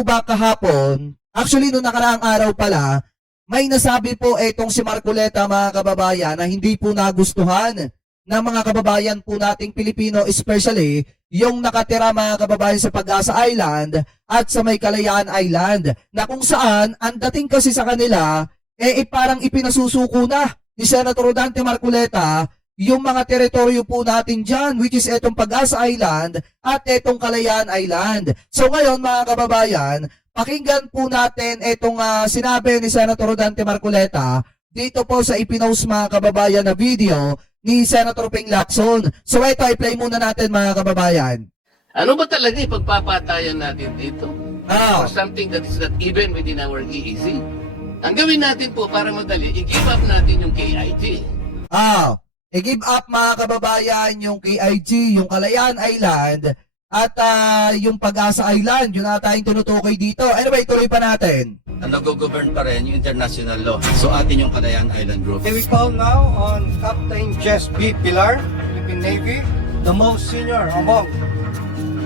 po ba kahapon, actually noong nakaraang araw pala, may nasabi po etong si Marcoleta mga kababayan na hindi po nagustuhan ng mga kababayan po nating Pilipino, especially yung nakatira mga kababayan sa Pag-asa Island at sa May Kalayaan Island, na kung saan ang dating kasi sa kanila parang ipinasusuko na ni Senator Dante Marcoleta yung mga teritoryo po natin dyan, which is etong Pag-asa Island at etong Kalayaan Island. So ngayon mga kababayan, pakinggan po natin etong sinabi ni Senator Dante Marcoleta dito po sa ipinost mga kababayan na video ni Senator Ping Lacson. So ito, i-play muna natin mga kababayan. Ano ba talaga ipagpapatayan natin dito? Ah. For something that is not even within our EEC? Ang gawin natin po para madali, i-give up natin yung KIG. I-give up mga kababayan yung KIG, yung Kalayaan Island, at yung Pag-asa Island. Yun na tayong tinutukoy dito. Anyway, tuloy pa natin. Ang nag-govern pa rin yung international law. So atin yung Kalayaan Island Group. We call now on Captain Jess B. Pilar, Philippine Navy, the most senior among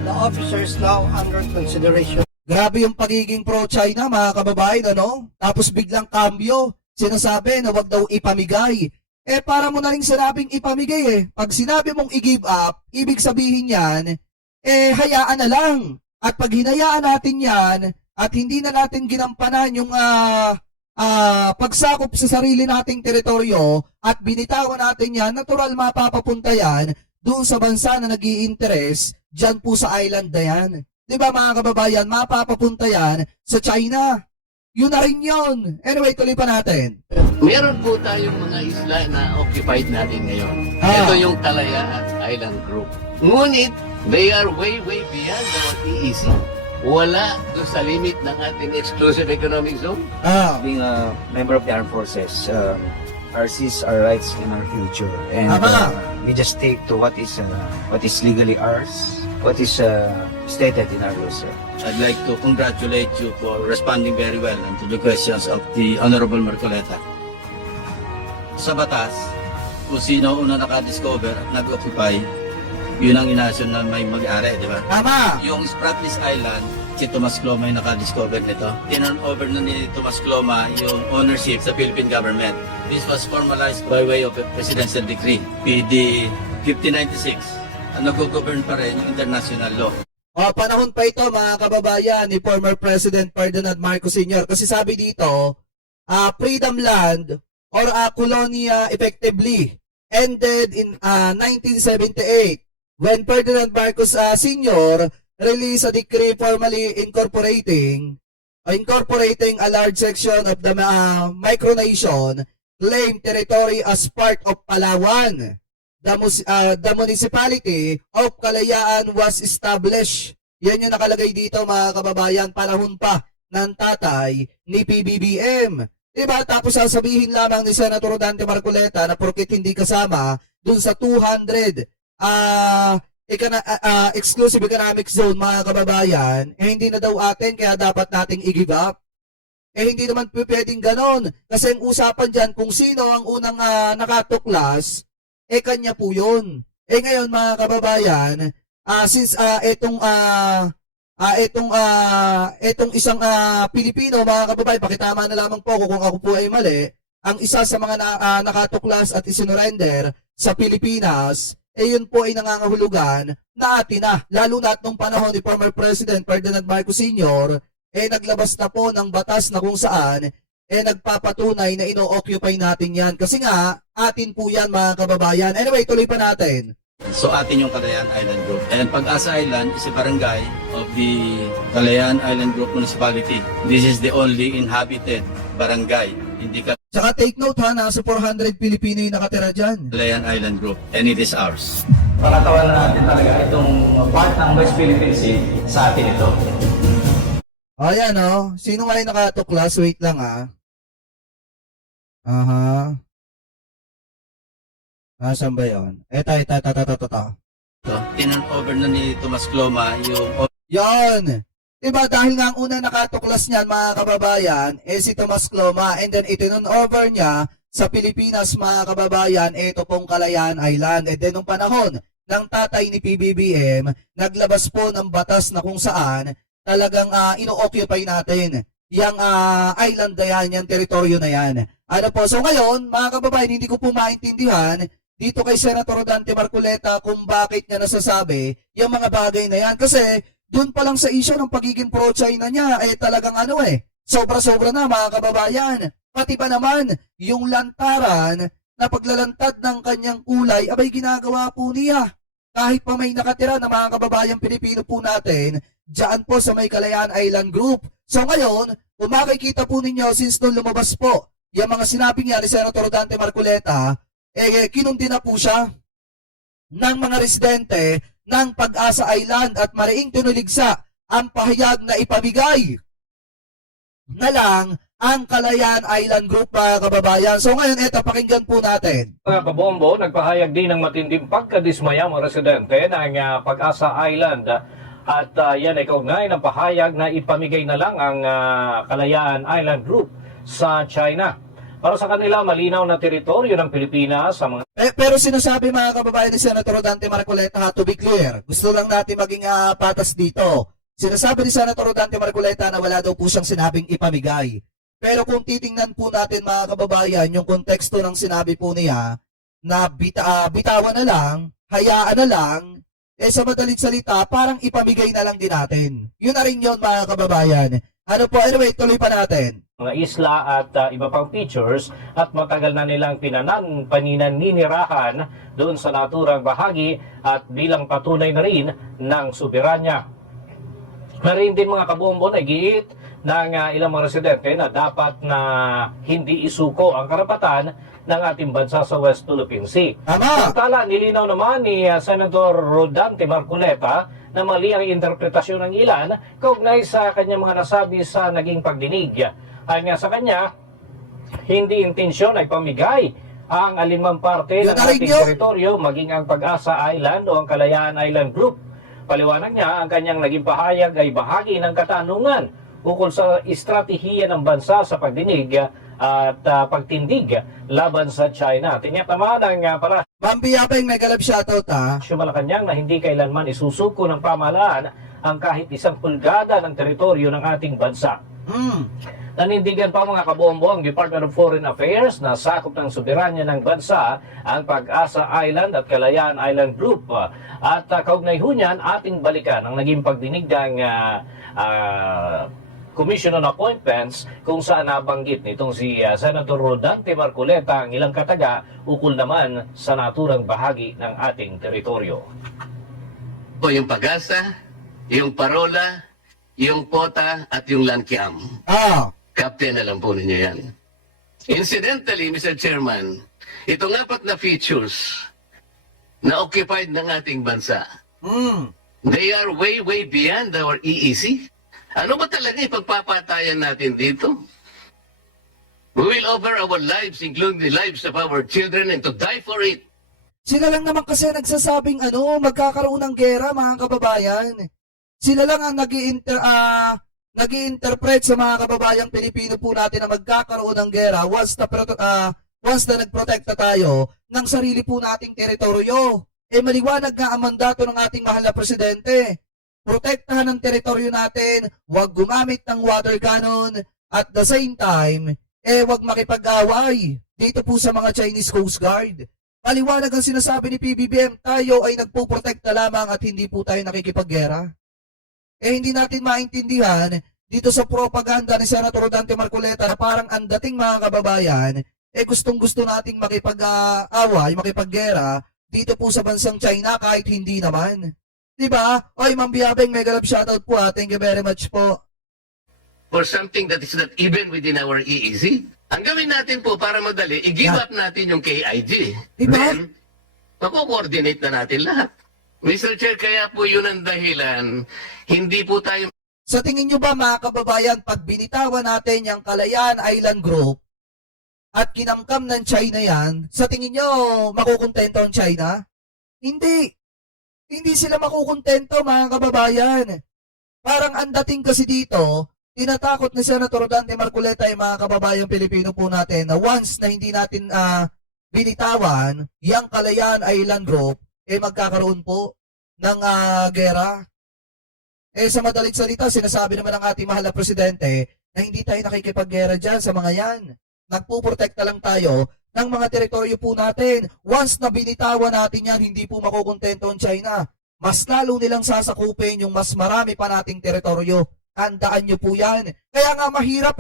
the officers now under consideration. Grabe yung pagiging pro-China mga kababayan, ano? Tapos biglang cambio. Sinasabi na wag daw ipamigay. Para mo na rin sinabing ipamigay Pag sinabi mong i-give up, ibig sabihin yan, hayaan na lang. At pag hinayaan natin yan, at hindi na natin ginampanan yung pagsakop sa sarili nating teritoryo at binitawan natin yan, natural mapapapunta yan doon sa bansa na nag-i-interest dyan po sa island na yan. Diba mga kababayan, mapapapunta yan sa China. Yun na rin yun. Anyway, tuloy pa natin. Meron po tayong mga isla na occupied natin ngayon. Ito yung Kalayaan Island Group. Ngunit, they are way beyond our EEC. Wala doon sa limit ng ating exclusive economic zone. Being a member of the armed forces, our sees our rights and our future, and we just stick to what is legally ours, what is stated in our laws. I'd like to congratulate you for responding very well to the questions of the Honorable Marcoleta. Sa batas, kung sino una nakadiscover at nag-occupy, yun ang inasyon na may mag-ari, di ba? Tama! Yung Spratlys Island, si Tomas Cloma yung nakadiscover nito. Tinurn over na ni Tomas Cloma yung ownership sa Philippine government. This was formalized by way of a presidential decree, PD 5096. Ang nag-govern pa rin yung international law. Panahon pa ito mga kababayan ni former President Ferdinand Marcos Sr. Kasi sabi dito, freedom land or colonia effectively ended in 1978 when Ferdinand Marcos Sr. released a decree formally incorporating a large section of the micronation claimed territory as part of Palawan. The municipality of Kalayaan was established. Yan yung nakalagay dito mga kababayan, panahon pa ng tatay ni PBBM. Diba? Tapos sasabihin lamang ni Senator Dante Marcoleta na porket hindi kasama dun sa 200 exclusive economic zone mga kababayan, hindi na daw atin kaya dapat nating i-give up. Hindi naman pwedeng ganon. Kasi ang usapan dyan kung sino ang unang nakatuklas, kanya po yun. Ngayon mga kababayan, since etong isang Pilipino mga kababayan, pakitama na lamang po ako kung ako po ay mali, ang isa sa mga nakatuklas at isinurrender sa Pilipinas, yun po ay nangangahulugan na atin na. Lalo na at nung panahon ni former President Ferdinand Marcos Sr., naglabas na po ng batas na kung saan nagpapatunay na ino-occupy natin yan. Kasi nga, atin po yan mga kababayan. Anyway, tuloy pa natin. So atin yung Kalayaan Island Group. And Pag-asa Island is a barangay of the Kalayaan Island Group Municipality. This is the only inhabited barangay. Hindi ka Saka take note nasa 400 Pilipino yung nakatira dyan. Kalayaan Island Group. And it is ours. Pangatawan na natin talaga itong part ng West Philippine Sea sa atin ito. Ayan sino nga yung nakatuklas? Wait lang Saan ba yun? Ito. Tinurn over na ni Tomas Cloma yung Yan! Diba dahil nga ang una nakatuklas niyan mga kababayan, si Tomas Cloma, and then itinun over niya sa Pilipinas mga kababayan, ito pong Kalayaan Island. And then nung panahon ng tatay ni PBBM, naglabas po ng batas na kung saan talagang ino-occupy natin yung island na yan, yung teritoryo na yan. Ano po, so ngayon, mga kababayan, hindi ko po maintindihan dito kay Senator Dante Marcoleta kung bakit niya nasasabi yung mga bagay na yan. Kasi doon pa lang sa issue ng pagiging pro-China niya, talagang sobra-sobra na mga kababayan. Pati pa naman, yung lantaran na paglalantad ng kanyang kulay, abay ginagawa po niya. Kahit pa may nakatira na mga kababayang Pilipino po natin, dyan po sa may Kalayaan Island Group. So ngayon, kung makikita po ninyo, since nung lumabas po, yung mga sinabi niya ni Senator Dante Marcoleta, kinundi na po siya ng mga residente ng Pag-asa Island at mariing tinuligsa ang pahayag na ipamigay na lang ang Kalayaan Island Group, mga kababayan. So ngayon, eto, pakinggan po natin. Mga kabombo, nagpahayag din ng matinding pagkadismaya mga residente ng Pag-asa Island at yan ay kaugnay ng pahayag na ipamigay na lang ang Kalayaan Island Group sa China. Para sa kanila, malinaw na teritoryo ng Pilipinas sa mga Pero sinasabi mga kababayan ni Senator Dante Marcoleta, to be clear, gusto lang natin maging patas dito. Sinasabi ni Senator Dante Marcoleta na wala daw po siyang sinabing ipamigay. Pero kung titingnan po natin mga kababayan, yung konteksto ng sinabi po niya na bitawan na lang, hayaan na lang, sa madaling salita, parang ipamigay na lang din natin. Yun na rin yun mga kababayan. Ano po, anyway, tuloy pa natin. mga isla at iba pang features at matagal na nilang panininirahan doon sa naturang bahagi at bilang patunay na rin ng soberanya. Marin din mga kabombo na giit ng ilang mga residente na dapat na hindi isuko ang karapatan ng ating bansa sa West Philippine Sea. Samantala, nilinaw naman ni Senator Rodante Marcoleta na mali ang interpretasyon ng ilan kaugnay sa kanyang mga nasabi sa naging pagdinig. Ayon nga sa kanya, hindi intensyon ay pamigay ang alimang parte ng ating teritoryo, maging ang Pag-asa Island o ang Kalayaan Island Group. Paliwanag niya, ang kanyang naging pahayag ay bahagi ng katanungan ukol sa estratehiya ng bansa sa pagdinig at pagtindig laban sa China. Tinyatama ng para Ma'am Biyabeng, may galap shoutout Malacanang na hindi kailanman isusuko ng pamahalaan ang kahit 1 pulgada ng teritoryo ng ating bansa. Nanindigan pa mga kabombo ang Department of Foreign Affairs na sakop ng soberanya ng bansa ang Pag-asa Island at Kalayaan Island Group. At kaugnay ho niyan, ating balikan ang naging pagdinig ng Commission on Appointments kung saan nabanggit nitong si Senator Rodante Marcoleta ang ilang kataga ukol naman sa naturang bahagi ng ating teritoryo. O yung Pag-asa, yung Parola, yung POTA at yung Lankiam. Captain, alam po ninyo yan. Incidentally, Mr. Chairman, itong 4 na features na occupied ng ating bansa, they are way, way beyond our EEC. Ano ba talaga ipagpapatayan natin dito? We will offer our lives, including the lives of our children, and to die for it. Sila lang naman kasi nagsasabing magkakaroon ng gera, mga kababayan. Sila lang ang nag-i-interpret sa mga kababayang Pilipino po natin na magkakaroon ng gera once na nagprotekta tayo ng sarili po nating teritoryo. Maliwanag nga ang mandato ng ating mahal na presidente. Protektahan ang teritoryo natin, huwag gumamit ng water cannon, at the same time, huwag makipag-away dito po sa mga Chinese Coast Guard. Maliwanag ang sinasabi ni PBBM, tayo ay nagpo-protekta lamang at hindi po tayo nakikipaggera. Hindi natin maintindihan dito sa propaganda ni Senator Dante Marcoleta na parang ang dating mga kababayan, gustong-gusto nating makipag-away, makipaggera dito po sa bansang China kahit hindi naman. Diba? Oy, Ma'am Biyabeng, mega love shoutout po ha. Thank you very much po. For something that is not even within our EEC. Ang gawin natin po para madali, i-give up natin yung KIG. Diba? Then, mako-coordinate na natin lahat. Mr. Chair, kaya po yun ang dahilan. Hindi po tayo... Sa tingin nyo ba mga kababayan, pag binitawan natin yung Kalayaan Island Group at kinamkam ng China yan, sa tingin nyo makukontento ang China? Hindi. Hindi sila makukontento mga kababayan. Parang ang dating kasi dito, tinatakot ni Senator Dante Marcoleta yung mga kababayang Pilipino po natin na once na hindi natin binitawan yung Kalayaan Island Group, magkakaroon po ng gera. Sa madalit salita, sinasabi naman ng ating mahal na presidente na hindi tayo nakikipaggera dyan sa mga yan. Nagpuprotekta lang tayo ng mga teritoryo po natin. Once na binitawan natin yan, hindi po makukontento ang China. Mas lalo nilang sasakupin yung mas marami pa nating teritoryo. Tandaan nyo po yan. Kaya nga mahirap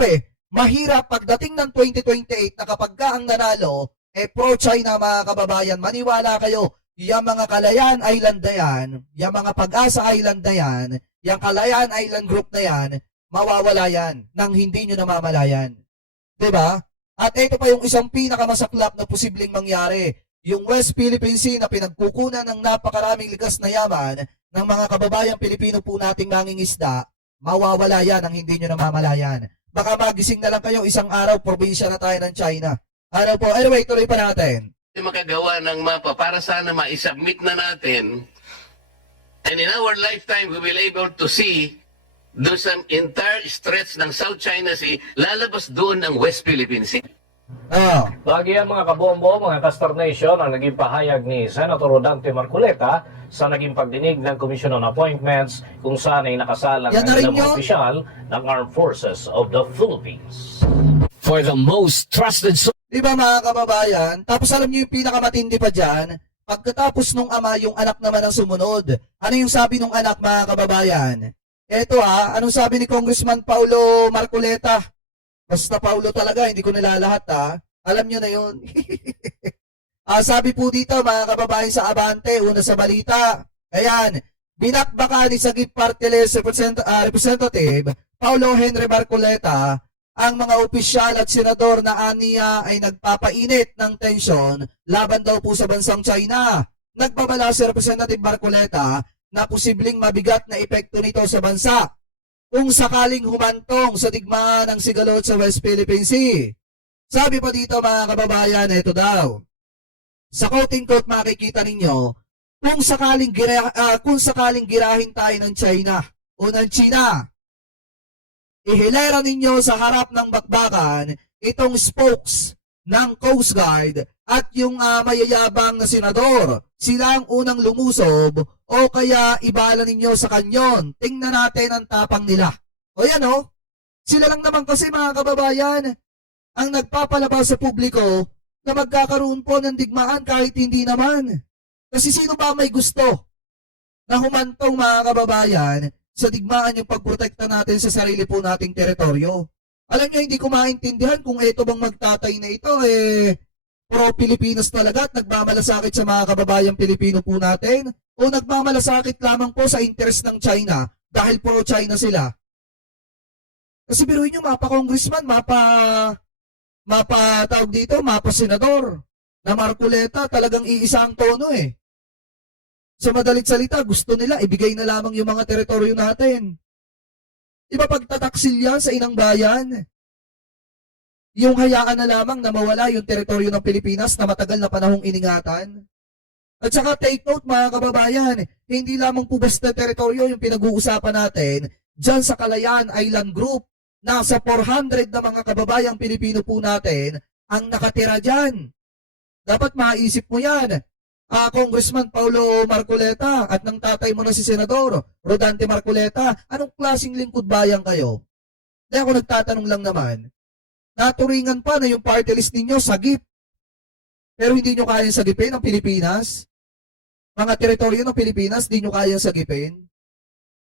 Mahirap pagdating ng 2028 na kapag ka ang nanalo, pro-China mga kababayan, maniwala kayo, yung mga Kalayaan Island na yan, yung mga Pag-asa Island na yan, yung Kalayaan Island Group na yan, mawawala yan nang hindi nyo namamalayan. Diba? At ito pa yung isang pinakamasaklap na posibleng mangyari. Yung West Philippine Sea na pinagkukunan ng napakaraming likas na yaman ng mga kababayang Pilipino po nating mangingisda, mawawala yan nang hindi nyo namamalayan. Baka magising na lang kayo isang araw, probinsya na tayo ng China. Ano po? Anyway, tuloy pa natin. Makagawa ng mapa para sana ma-submit na natin. And in our lifetime, we will able to see do some entire stretch ng South China Sea, lalabas doon ng West Philippine Sea. Lagi yan mga kabombo, mga Castor Nation, ang naging pahayag ni Senator Rodante Marcoleta sa naging pagdinig ng Commission on Appointments kung saan ay nakasalang Yan na ang rin ilang mga yun. opisyal ng Armed Forces of the Philippines. For the most trusted Diba mga kababayan? Tapos alam niyo yung pinakamatindi pa dyan, pagkatapos nung ama, yung anak naman ang sumunod. Ano yung sabi nung anak mga kababayan? Eto anong sabi ni Congressman Paulo Marcoleta? Basta Paulo talaga, hindi ko nilalahat Alam niyo na yun. Sabi po dito mga kababayan sa Abante, una sa balita. Ayan, binakbaka ni Sagip Party List Representative Paulo Henry Marcoleta ang mga opisyal at senador na aniya ay nagpapainit ng tensyon laban daw po sa bansang China. Nagbabala si Representative Marcoleta na posibleng mabigat na epekto nito sa bansa kung sakaling humantong sa digmaan ng sigalot sa West Philippine Sea. Sabi pa dito mga kababayan, ito daw. Sa quoting quote makikita ninyo, kung sakaling girahin tayo ng China o ng China, ihilera ninyo sa harap ng bakbakan itong spokes ng Coast Guard at yung mayayabang na senador. Sila ang unang lumusob o kaya ibala ninyo sa kanyon. Tingnan natin ang tapang nila. O yan sila lang naman kasi mga kababayan ang nagpapalabas sa publiko na magkakaroon po ng digmaan kahit hindi naman. Kasi sino ba may gusto na humantong mga kababayan sa digmaan yung pagprotekta natin sa sarili po nating teritoryo? Alam nyo, hindi ko maintindihan kung ito bang magtatay na ito, pro-Pilipinas talaga at nagmamalasakit sa mga kababayang Pilipino po natin o nagmamalasakit lamang po sa interest ng China dahil pro-China sila. Kasi biruin nyo, mapa-congressman, mapa senador na Marcoleta, talagang iisa ang tono Sa madalit salita, gusto nila, ibigay na lamang yung mga teritoryo natin. Diba pagtataksil yan sa inang bayan? Yung hayaan na lamang na mawala yung teritoryo ng Pilipinas na matagal na panahong iningatan? At saka take note mga kababayan, hindi lamang po basta teritoryo yung pinag-uusapan natin dyan sa Kalayaan Island Group. Nasa 400 na mga kababayang Pilipino po natin ang nakatira dyan. Dapat maisip mo yan. Congressman Paulo Marcoleta at ng tatay mo na si Senador Rodante Marcoleta, anong klaseng lingkod bayan kayo? Dahil ako nagtatanong lang naman, naturingan pa na yung party list ninyo sagip. Pero hindi nyo kayang sagipin ang Pilipinas? Mga teritoryo ng Pilipinas, hindi nyo kayang sagipin?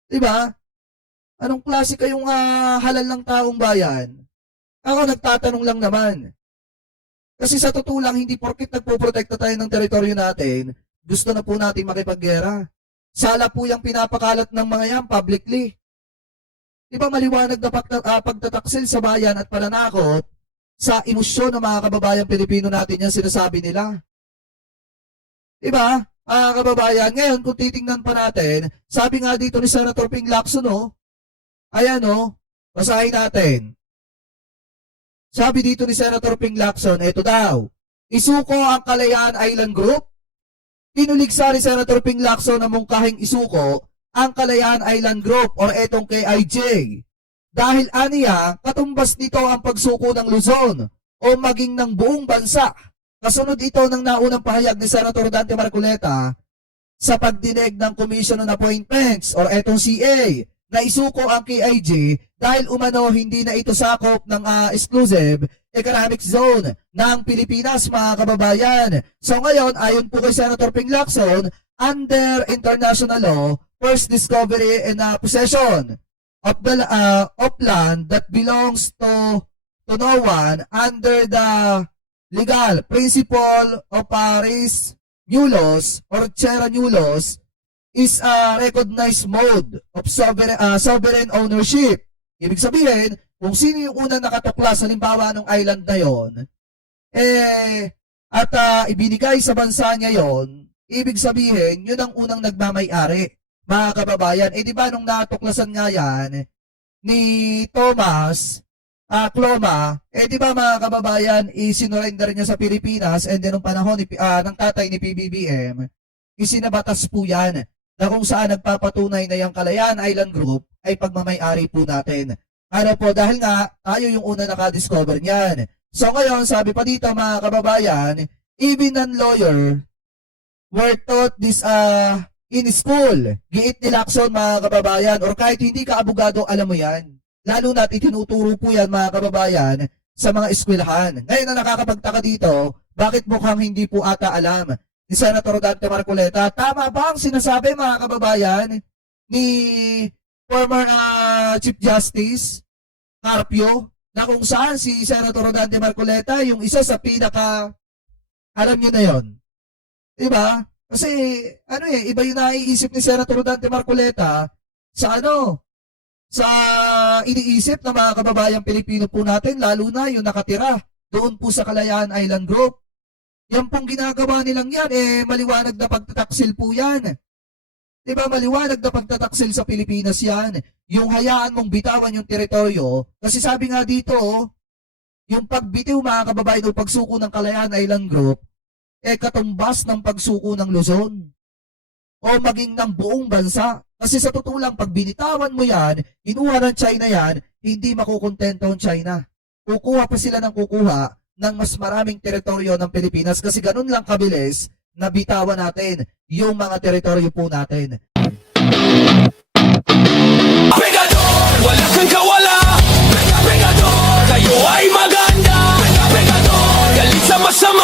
Diba? Anong klase kayong halal ng taong bayan? Ako nagtatanong lang naman. Kasi sa totoo lang, hindi porkit nagpoprotekta tayo ng teritoryo natin, gusto na po natin makipaggera. Sala po yung pinapakalat ng mga yan publicly. Diba maliwanag na pagtataksil sa bayan at pananakot sa emosyon ng mga kababayan Pilipino natin yan sinasabi nila. Diba? Kababayan, ngayon kung titingnan pa natin, sabi nga dito ni Senator Ping Lacson, ayan basahin natin. Sabi dito ni Senator Ping Lacson, ito daw, isuko ang Kalayaan Island Group. Tinuligsa ni Senator Ping Lacson na mungkahing isuko ang Kalayaan Island Group or etong KIJ. Dahil aniya, katumbas nito ang pagsuko ng Luzon o maging ng buong bansa. Kasunod ito ng naunang pahayag ni Senator Dante Marcoleta sa pagdinig ng Commission on Appointments or etong CA na isuko ang KIG dahil umano hindi na ito sakop ng exclusive economic zone ng Pilipinas, mga kababayan. So ngayon, ayon po kay Senator Ping Lacson, under international law, first discovery and possession of the of land that belongs to no one under the legal principle of res nulos or terra nulos is a recognized mode of sovereign ownership. Ibig sabihin, kung sino yung unang nakatuklas, halimbawa ng island na yon, at ibinigay sa bansa niya yon, ibig sabihin, yun ang unang nagmamay-ari, mga kababayan. Di ba nung natuklasan nga yan ni Thomas Cloma, di ba mga kababayan, isinurrender niya sa Pilipinas, and then nung panahon ng tatay ni PBBM, isinabatas po yan na kung saan nagpapatunay na yung Kalayaan Island Group ay pagmamay-ari po natin. Ano po, dahil nga tayo yung una nakadiscover niyan. So ngayon, sabi pa dito mga kababayan, even non-lawyer were taught this in school. Giit ni Lacson, mga kababayan, or kahit hindi ka abogado, alam mo yan. Lalo na't itinuturo po yan, mga kababayan, sa mga eskwelahan. Ngayon na nakakapagtaka dito, bakit mukhang hindi po ata alam ni Senator Dante Marcoleta? Tama ba ang sinasabi, mga kababayan, ni former Chief Justice Carpio, na kung saan si Senator Dante Marcoleta, yung isa sa pinaka, alam nyo na yon, diba? Kasi, iba yung naiisip ni Senator Dante Marcoleta sa sa iniisip ng mga kababayang Pilipino po natin, lalo na yung nakatira doon po sa Kalayaan Island Group. Yan pong ginagawa nilang yan, maliwanag na pagtataksil po yan. Diba, maliwanag na pagtataksil sa Pilipinas yan. Yung hayaan mong bitawan yung teritoryo, kasi sabi nga dito, yung pagbitiw, mga kababayan, o pagsuko ng Kalayaan Island Group, katumbas ng pagsuko ng Luzon o maging ng buong bansa. Kasi sa totoo lang, pag binitawan mo yan, inuha ng China yan, hindi makukontento ang China. Kukuha pa sila ng kukuha ng mas maraming teritoryo ng Pilipinas kasi ganun lang kabilis na bitawan natin yung mga teritoryo po natin. Pegador, wala kang kawala. Pegador, kayo ay maganda. Pegador, galit sa masama.